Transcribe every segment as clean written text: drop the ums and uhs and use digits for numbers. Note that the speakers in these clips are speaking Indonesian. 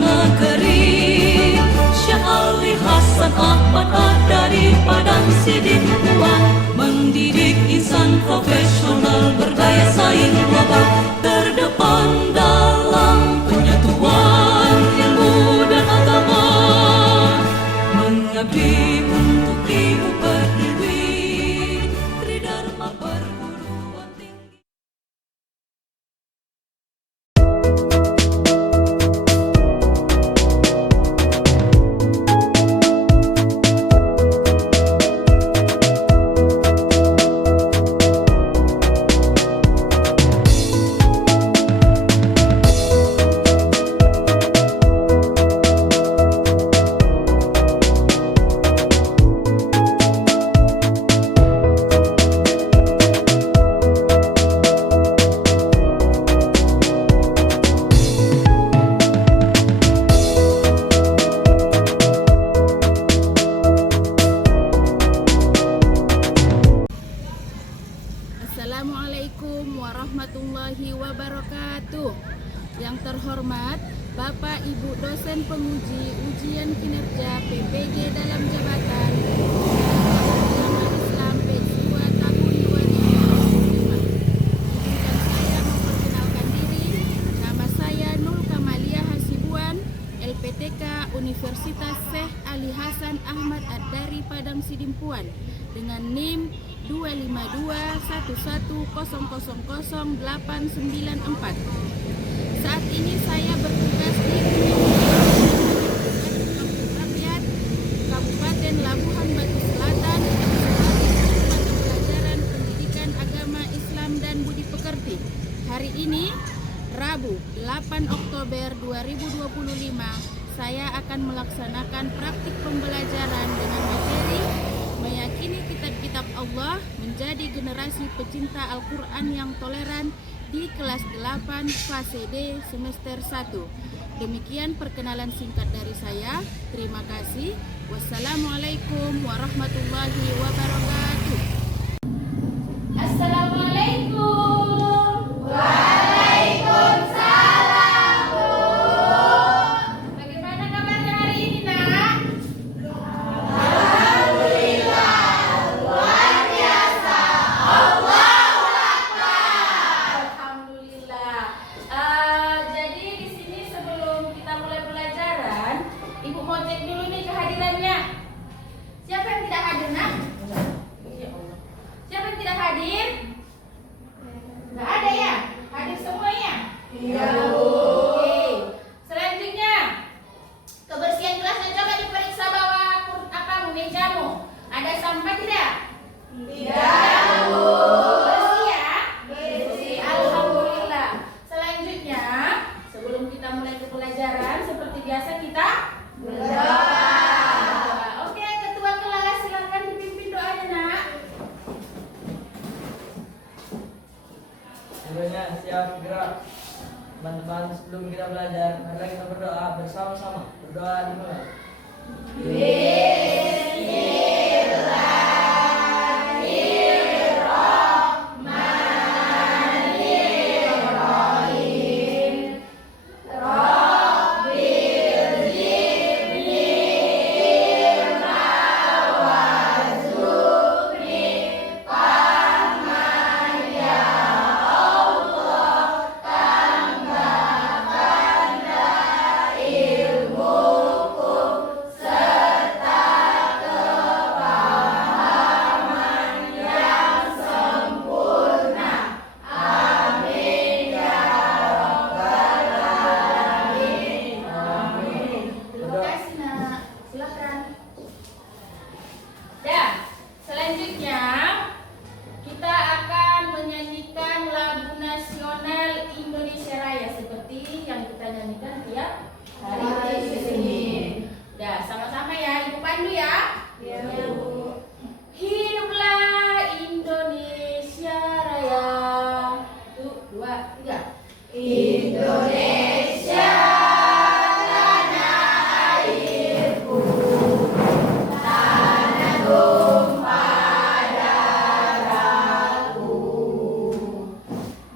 negeri. Syekh Ali Hasan Ahmad dari Padang Sidimpuan, mendidik insan profesional berdaya saing global, terdepan dalam penyatuan ilmu dan agama, mengabdi untuk ibu pertiwi, Tridharma perguruan tinggi. Assalamualaikum warahmatullahi wabarakatuh. Yang terhormat Bapak Ibu dosen penguji ujian kinerja PPG dalam jabatan Agama Islam P2 tahun 2025. Izinkan saya memperkenalkan diri. Nama saya Nur Kamalia Hasibuan, LPTK Universitas Syekh Ali Hasan Ahmad dari Padang Sidimpuan dengan NIM 25211000894. Saat ini saya bertugas di Rakyat Kabupaten Labuhan Batu Selatan sebagai mata pelajaran pendidikan agama Islam dan budi pekerti. Hari ini Rabu 8 Oktober 2025 saya akan melaksanakan praktik pembelajaran dengan materi meyakini kitab-kitab Allah, menjadi generasi pecinta Al-Quran yang toleran di kelas 8 fase D semester 1. Demikian perkenalan singkat dari saya. Terima kasih. Wassalamualaikum warahmatullahi wabarakatuh. Assalamualaikum. Waalaikumsalam, Bu. Bagaimana kabarnya hari ini, Nak? Siap gerak. Teman-teman, sebelum kita belajar, mari kita berdoa bersama-sama. Berdoa dimulai.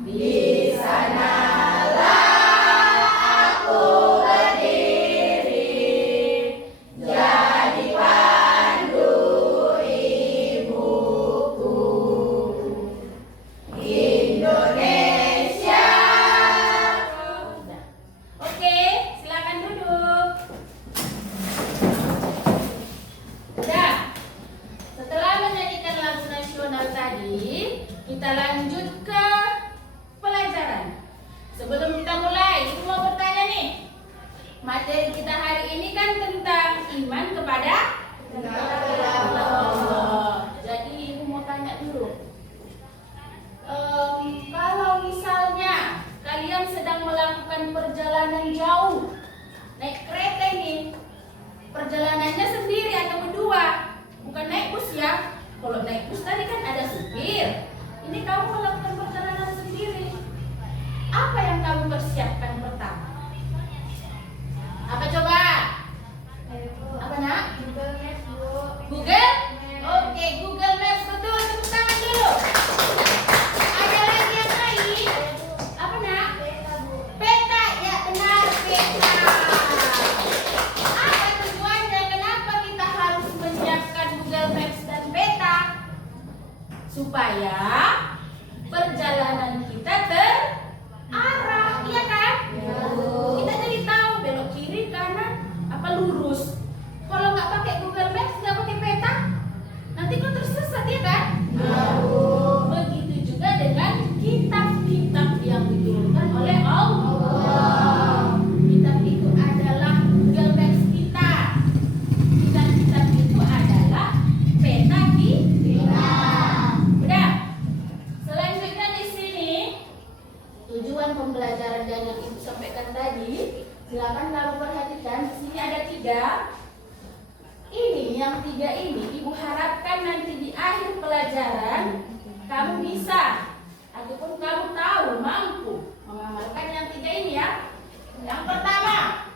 Di sanalah aku berdiri. dengan perjalanan jauh. Naik kereta ini perjalanannya sendiri atau berdua, bukan naik bus ya. Kalau naik bus tadi kan ada supir. Ini kamu melakukan perjalanan sendiri. Apa yang kamu persiapkan pertama? Apa coba? Apa nak? Google Maps, Bu. Google? Oke, Google Maps, betul. Tepuk tangan dulu. Ada lagi yang lain? Apa nak? Peta, Bu. Peta, ya benar, peta. Apa tujuannya? Kenapa kita harus menyiapkan Google Maps dan peta? Supaya perjalanan kita terarah, iya kan? Kita jadi tahu belok kiri, kanan, apa lurus. Kalau nggak pakai Google Maps, nggak pakai peta, nanti kau tersesat ya kan? Begitu juga dengan kitab-kitab yang diturunkan oleh Allah. Kitab itu adalah Google Maps kita. Kitab-kitab itu adalah peta kita. Udah. Selanjutnya di sini tujuan pembelajaran dan yang ibu sampaikan tadi, silakan kamu perhatikan. Di sini ada 3. Ini yang 3 ini ibu harapkan nanti di akhir pelajaran kamu bisa ataupun kamu tahu mampu mengamalkan yang 3 ini ya. Yang pertama,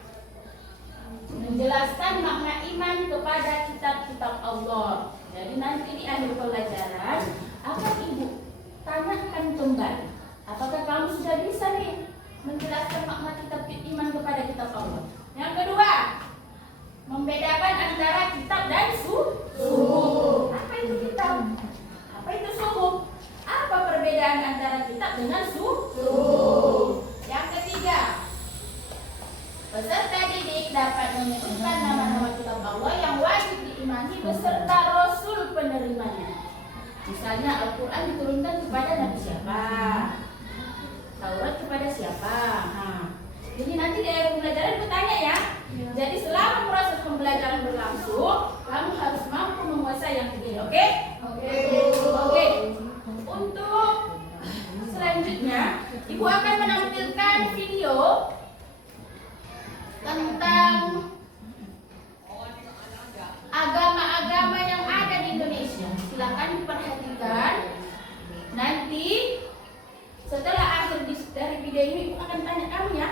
menjelaskan makna iman kepada kitab-kitab Allah. Jadi nanti di akhir pelajaran akan ibu tanyakan kembali, apakah kamu sudah bisa nih menjelaskan makna kitab iman kepada kitab Allah. Yang kedua, membedakan antara kitab dan suhuf. Apa itu kitab? Apa itu suhuf? Apa perbedaan antara kitab dengan suhuf? Yang ketiga, peserta didik dapat menyebutkan nama-nama kitab Allah yang wajib diimani beserta rasul penerimanya. Misalnya Al-Quran diturunkan kepada Nabi siapa? Taurat kepada siapa? Nah, jadi nanti di akhir pembelajaran aku tanya ya. Jadi selama proses pembelajaran berlangsung, kamu harus mampu menguasai yang 3, oke? Oke. Untuk selanjutnya, ibu akan menampilkan video tentang agama-agama yang ada di Indonesia. Silakan diperhatikan. Nanti setelah akhir dari video ini, ibu akan tanya kamu ya.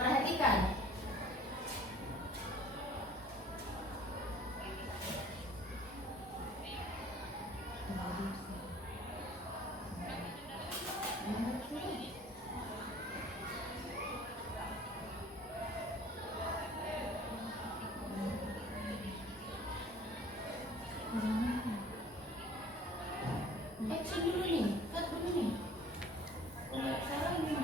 Perhatikan. Action dulu nih, cut dulu nih. Nggak salah nih.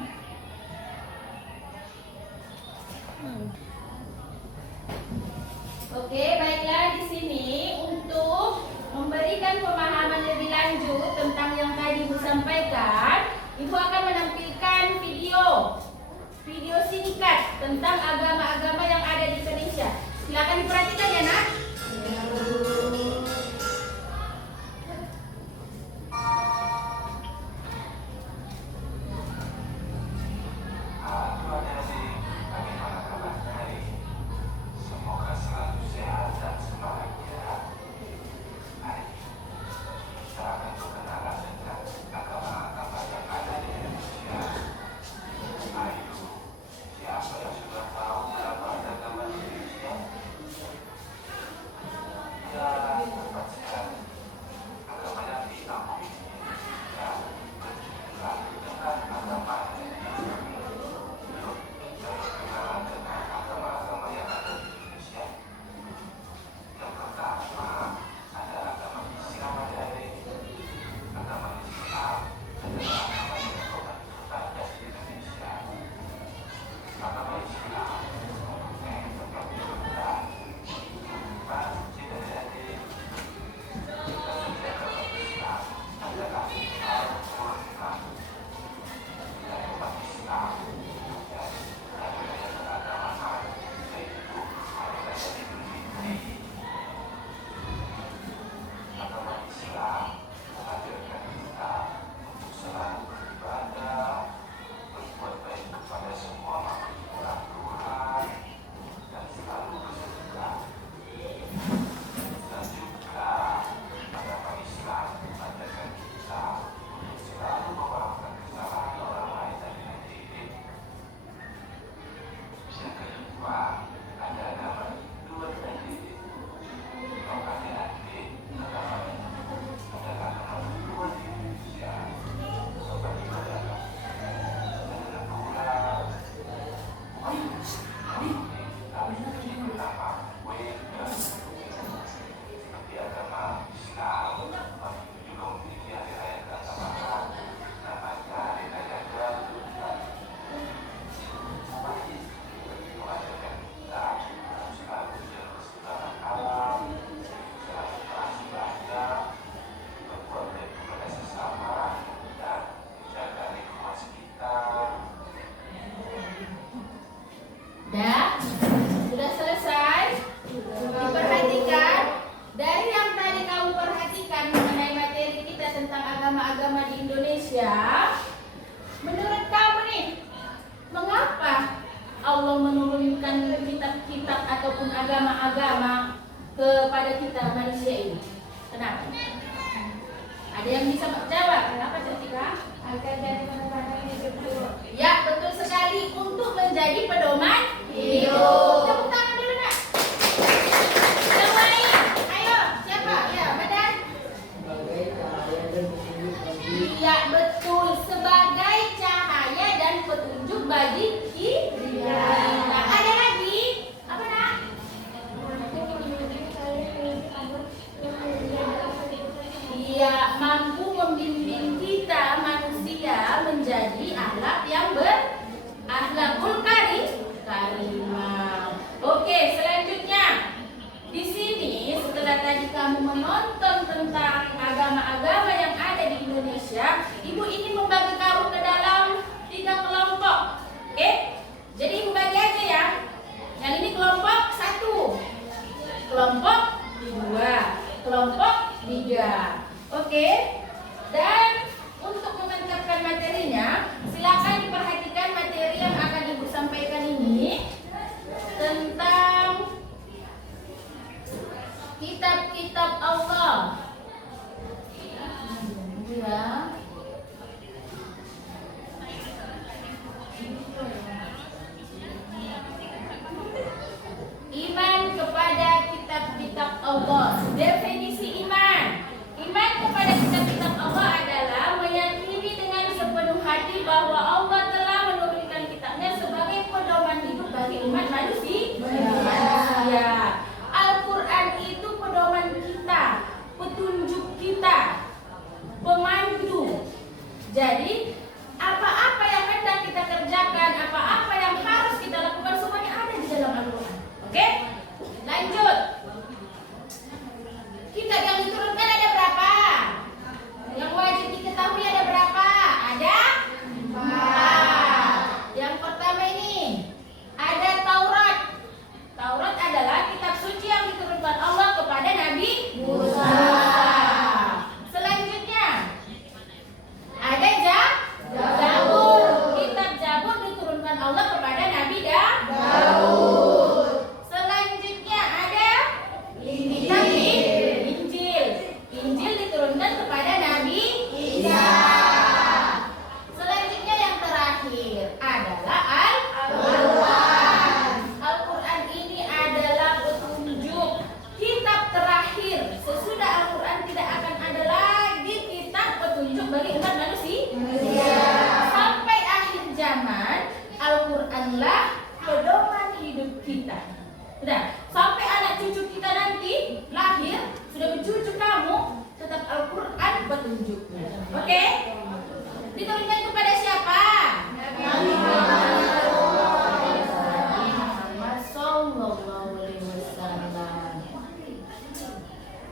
agama-agama kepada kita manusia ini? Kenapa? Ada yang bisa jawab? Kenapa Cantika? Agar dari pedoman hidup. Ya, betul sekali, untuk menjadi pedoman hidup. Tepuk tangan dulu, Nak. Yang lain, ayo, siapa? Ya, Badan. Sebagai cahaya dan petunjuk bagi Iya, betul, sebagai cahaya dan petunjuk bagi kita. Ada lagi? Apa, Nak? Iya, mampu membimbing kita manusia menjadi akhlak yang berakhlakul karimah. Oke, selanjutnya. Di sini setelah tadi kamu menonton tentang agama-agama yang ada di Indonesia, Ibu ingin membagi kamu ke dalam 3 kelompok. Oke? Jadi Ibu bagi aja ya. Yang ini kelompok 1, kelompok 2, kelompok 3. Oke? Dan untuk memantapkan materinya, silakan diperhatikan materi yang akan Ibu sampaikan ini tentang kitab-kitab Allah. Ya. Iman kepada kitab-kitab Allah. Definisi iman. Iman kepada kitab-kitab Allah adalah meyakini dengan sepenuh hati bahwa Allah telah menurunkan kitabnya sebagai pedoman hidup bagi umat manusia. Al-Quran itu pedoman kita, petunjuk kita, pemandu. Jadi apa-apa yang hendak kita kerjakan, apa-apa yang harus kita lakukan, semuanya ada di dalam Al-Quran. Oke? Lanjut. Kitab yang diturunkan ada berapa? Yang wajib diketahui ada berapa? Ada 4. Yang pertama ini ada Taurat. Taurat adalah kitab suci yang diturunkan Allah kepada Nabi Musa. Selanjutnya ada Zabur. Kitab Zabur diturunkan Allah kepada Nabi Daud. Selanjutnya ada kitab Injil. Injil diturunkan kepada Nabi Isa. Selanjutnya yang terakhir adalah Al-Quran. Al-Quran ini adalah petunjuk, kitab terakhir. Sesudah Al-Quran tidak akan ada lagi kitab petunjuk bagi umat manusia. Sampai akhir zaman, Al-Quranlah pedoman hidup kita. Sudah, sampai anak cucu kita nanti lahir, sudah bercucu kamu, tetap Al-Quran petunjuknya. Oke? Diturunkan kepada siapa? Nabi Muhammad sallallahu alaihi wasallam.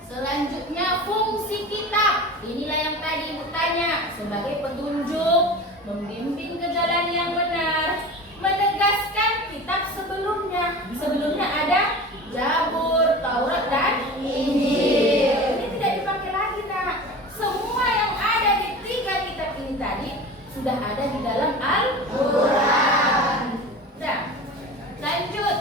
Selanjutnya fungsi kitab. Inilah yang tadi Ibu tanya, sebagai petunjuk, membimbing ke jalan yang benar, menegaskan kitab sebelumnya. Sebelumnya ada Zabur, Taurat dan Injil. Ini tidak dipakai lagi, Nak. Semua yang ada di 3 kitab ini tadi sudah ada di dalam Al-Quran. Nah, lanjut.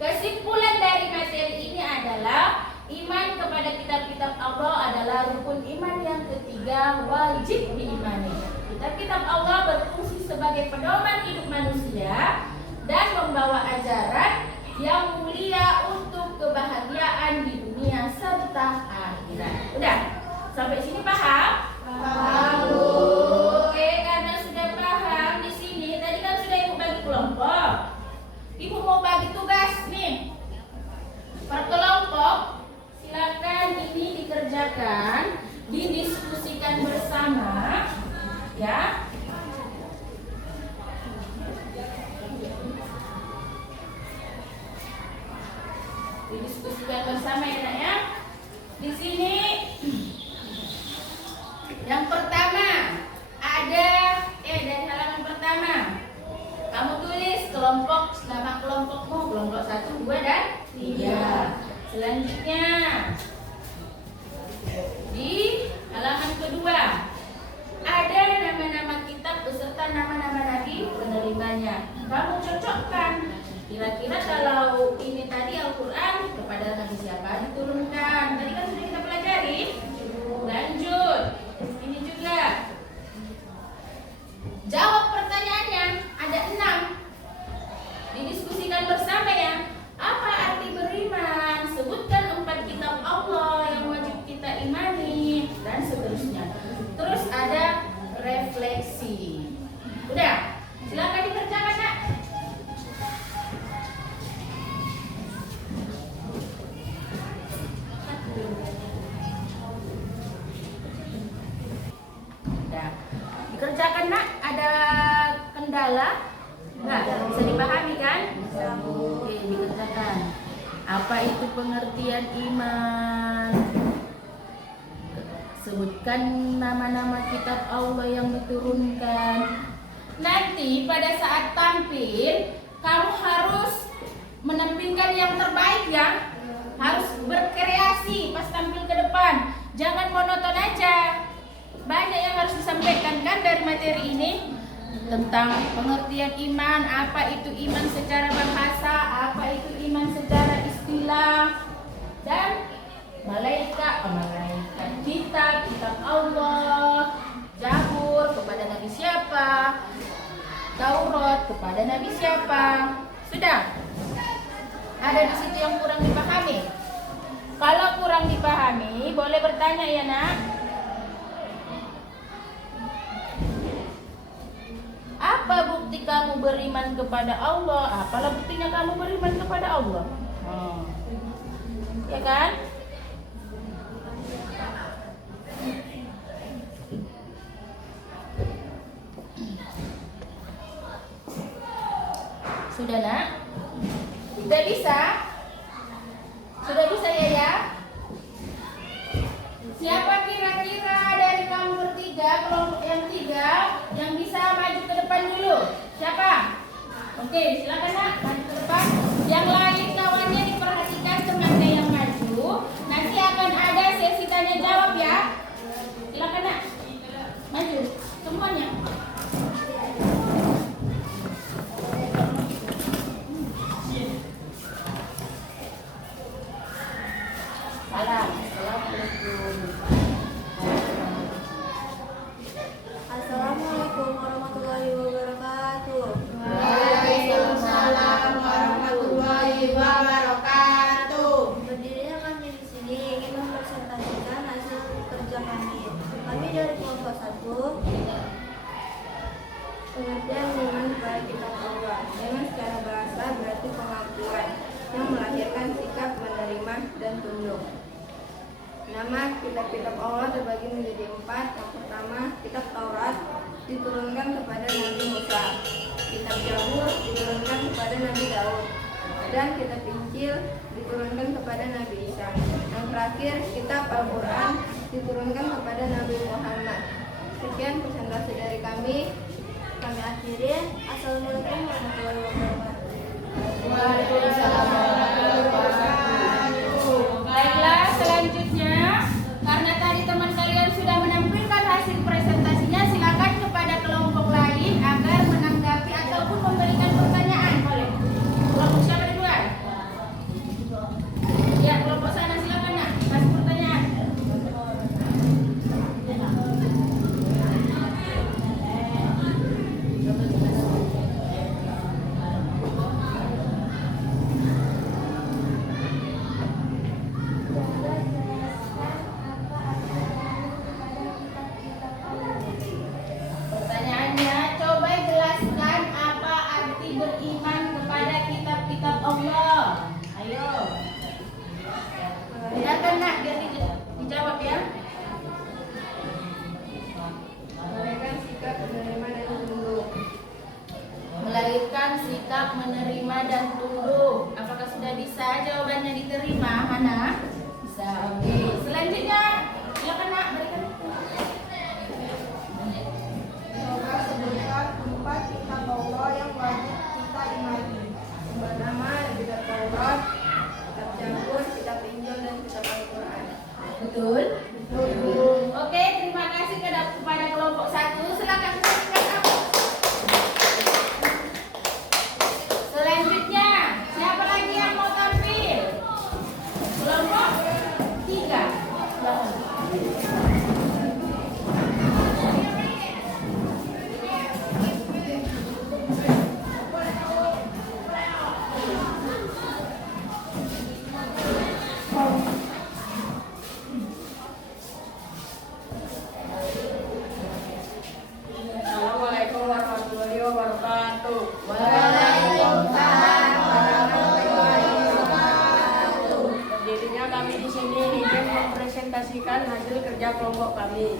Kesimpulan dari materi ini adalah iman kepada kitab-kitab Allah adalah rukun iman yang ketiga, wajib diimani. Kitab-kitab Allah berfungsi sebagai pedoman hidup manusia dan membawa ajaran yang mulia untuk kebahagiaan di dunia serta akhirat. Udah? Sampai sini paham? Paham. Oke, karena sudah paham di sini, tadi kan sudah Ibu bagi kelompok. Ibu mau bagi tugas nih. Per kelompok, silakan ini dikerjakan, didiskusikan bersama, ya. Didiskusikan bersama ya, Nak, ya. Di sini yang pertama ada dari halaman pertama. Kamu tulis kelompok, nama kelompokmu, kelompok 1, 2, dan 3. Selanjutnya di halaman kedua ada nama-nama kitab beserta nama-nama Kira-kira kalau ini tadi Al-Quran kepada Nabi siapa diturunkan? Tadi kan sudah kita pelajari. Lanjut. Ini juga. Jawab pertanyaannya. Ada 6. Didiskusikan bersama ya. Apa arti beriman? Sebutkan 4 kitab Allah yang wajib kita imani dan seterusnya. Terus ada refleksi. Udah, silakan dikerjakan, Nak. Udah. Dikerjakan, Nak. Ada kendala? Enggak, bisa dipahami kan? Oke, dikerjakan. Apa itu pengertian iman? Sebutkan nama-nama kitab Allah yang diturunkan. Nanti pada saat tampil, kamu harus menampilkan yang terbaik ya. Harus berkreasi pas tampil ke depan. Jangan monoton aja. Banyak yang harus disampaikan kan dari materi ini. Tentang pengertian iman, apa itu iman secara bahasa, apa itu iman secara istilah, dan malaikat, kitab Allah, Zabur kepada Nabi siapa, Taurat kepada Nabi siapa. Sudah? Ada di situ yang kurang dipahami? Kalau kurang dipahami, boleh bertanya ya, Nak. Apa bukti kamu beriman kepada Allah? Apalah buktinya kamu beriman kepada Allah? Ya kan? Sudah, Nak? Sudah bisa? Sudah bisa ya? Siapa kira-kira dari kamu bertiga, kelompok yang 3 yang bisa maju ke depan dulu? Siapa? Oke, silakan, Nak, maju ke depan. Yang lain kawannya diperhatikan temannya yang maju. Nanti akan ada sesi tanya jawab ya. Silakan, Nak. Maju semuanya. Salam. Assalamualaikum. Assalamualaikum warahmatullahi wabarakatuh. Waalaikumsalam warahmatullahi wabarakatuh. Berdirinya kami di sini ingin mempresentasikan hasil kerja kami. Kami dari kelompok 1. Pengertian iman kepada kitab Allah. Iman secara bahasa berarti pengakuan yang melahirkan sikap menerima dan tunduk. Nama kitab-kitab Allah terbagi menjadi 4. Yang pertama, kitab Taurat diturunkan kepada Nabi Musa, kitab Zabur diturunkan kepada Nabi Daud, dan kitab Injil diturunkan kepada Nabi Isa. Yang terakhir, kitab Al-Quran diturunkan kepada Nabi Muhammad. Sekian presentasi dari kami. Kami akhiri. Assalamualaikum warahmatullahi wabarakatuh. Waalaikumsalam warahmatullahi wabarakatuh. Baiklah, selanjutnya karena tadi teman kalian sudah menampilkan hasil presentasinya, silakan kepada kelompok lain agar menanggapi ataupun memberikan pertanyaan. Boleh. Kelompok siapa duluan? Ya, kelompok sana silakan, Nak. Kasih pertanyaan. Assalamualaikum warahmatullahi wabarakatuh. Waalaikumsalam warahmatullahi wabarakatuh. Berdirinya kami di sini ingin mempresentasikan hasil kerja kelompok kami.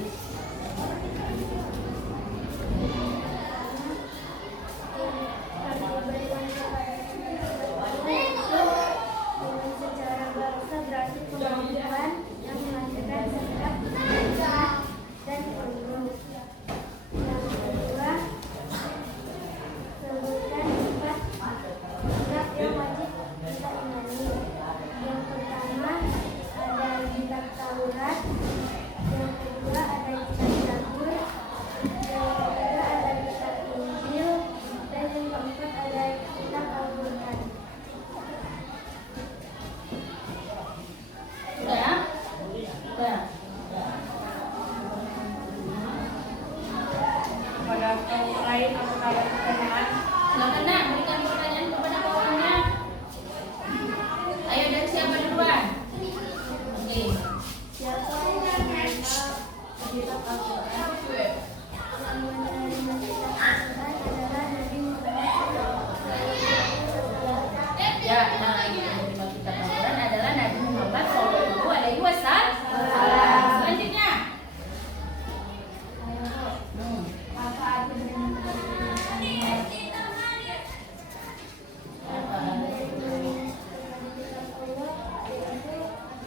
Secara bangsa berarti kemampuan yang melahirkan sikap menerima dan tunduk. Yang kedua, sebutkan empat sikap yang wajib kita imani. Yang pertama ada kitab Taurat, yang kedua ada kitab Zabur, yang ketiga ada kitab Injil, dan yang keempat ada kitab Al-Quran. Sudah? Sudah. Pada kelompok lain apakah ada pertanyaan? Silakan nak berikan pertanyaan kepada kawannya. Ayo, dari siapa duluan? Oke. Siapa yang mengenal kitab Al-Quran? Yang menerima kitab Al-Quran adalah Nabi Muhammad SAW. Ya, nah yang menerima kitab Al-Quran adalah Nabi Muhammad SAW. Selanjutnya. Apa arti beriman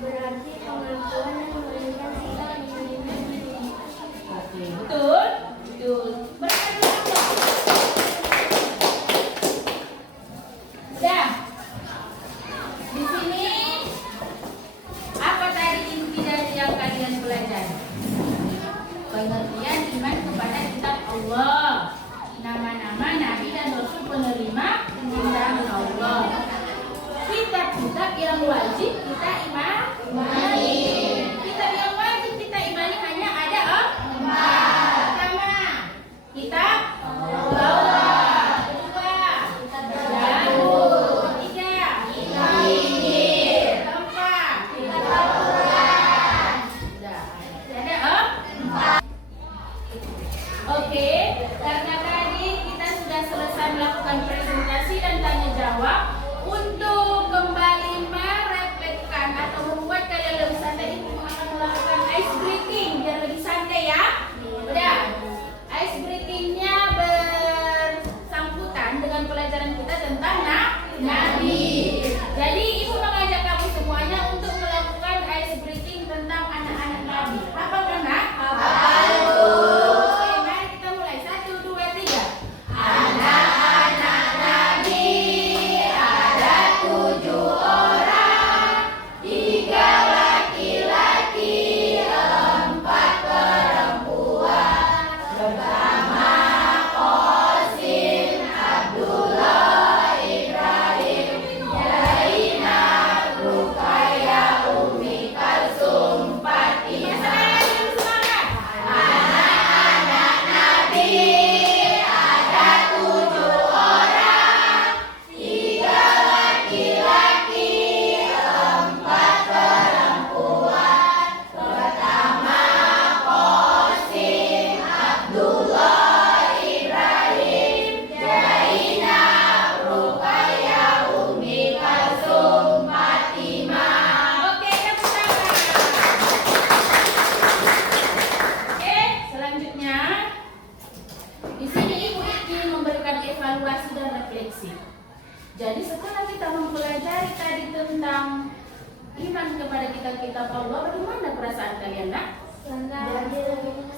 berarti pengakuan yang memberikan sikap menerima diri. Oke, betul? Betul. Mereka dulu. Sudah. Di sini apa tadi inti dari yang kalian pelajari? Pengertian iman kepada kitab Allah, nama-nama Nabi dan Rasul penerima tentang Allah, kitab-kitab yang wajib kita imani. Kitab yang wajib kita imani hanya ada empat. Pertama, kitab Taurat. Kedua, kitab Zabur. Ketiga, kitab Injil. Keempat, kitab Al-Quran. Sudah. Ada empat. Oke, karena tadi kita sudah selesai melakukan presentasi dan tanya jawab, untuk kembali merefleksikan atau membuat kalian lebih santai, ibu akan melakukan ice breaking biar lebih santai ya. Udah, ice breakingnya bersangkutan dengan pelajaran kita tentang Nabi. Jadi ibu mengajak kamu semuanya untuk melakukan ice breaking tentang anak-anak Nabi. Hafal kan nak? Hafal. Oke, mari kita mulai. 1, 2, 3. Anak-anak Nabi ada 7 orang, 3 laki-laki, 4 perempuan. Pertama Qasim, Abdullah, Ibrahim, Zainab, Ruqayyah, Umi Kalsum, Fatimah. Anak-anak Nabi ada 7 orang, 3 laki-laki, 4 perempuan. Pertama Qasim, Abdullah, Ibrahim, Zainab, Ruqayyah, Umi Kalsum, Fatimah. Oke, tepuk tangan. Oke, selanjutnya di sini ibu ingin memberikan evaluasi dan refleksi. Jadi setelah kita mempelajari tadi tentang iman kepada kitab Allah, bagaimana perasaan kalian nak?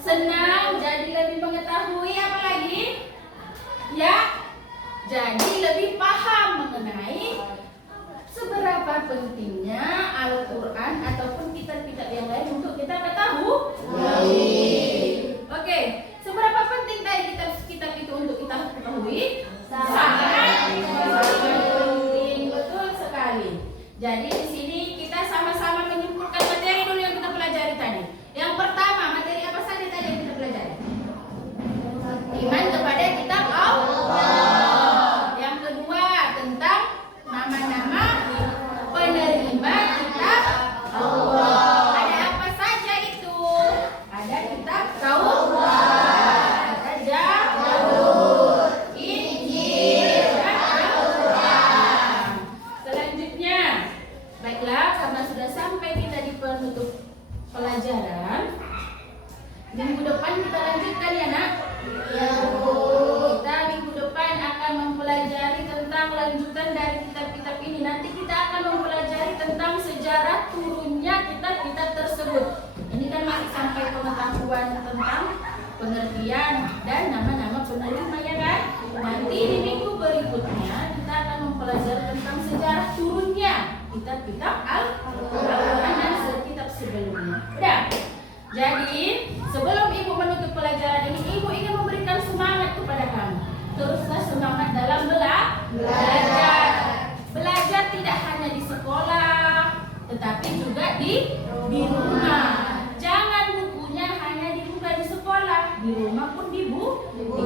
Senang, jadi lebih mengetahui apa lagi? Ya, jadi lebih paham mengenai seberapa pentingnya Al-Quran ataupun kitab-kitab yang lain untuk kita ketahui. Oke, seberapa penting tadi kitab itu untuk kita ketahui? Sangat penting, betul sekali. Jadi di sini kita sama-sama menyimpulkan materi dulu yang kita pelajari tadi. Yang pertama, materi apa saja tadi yang kita pelajari? Iman kepada kitab Allah. Yang kedua, tentang nama-nama penerima kitab Allah. depan kita lanjutkan ya nak? Ya Bu. Kita minggu depan akan mempelajari tentang lanjutan dari kitab-kitab ini. Nanti kita akan mempelajari tentang sejarah turunnya kitab-kitab tersebut. Ini kan masih sampai pengetahuan tentang pengertian dan nama-nama penerima ya kan? Nanti di minggu berikutnya kita akan mempelajari tentang sejarah turunnya kitab-kitab Al-Quran dan kitab sebelumnya. Udah? Jadi sebelum ibu menutup pelajaran ini, ibu ingin memberikan semangat kepada kamu. Teruslah semangat dalam belajar. Belajar tidak hanya di sekolah, tetapi juga di rumah. Jangan bukunya hanya dibuka di sekolah, di rumah pun dibuka.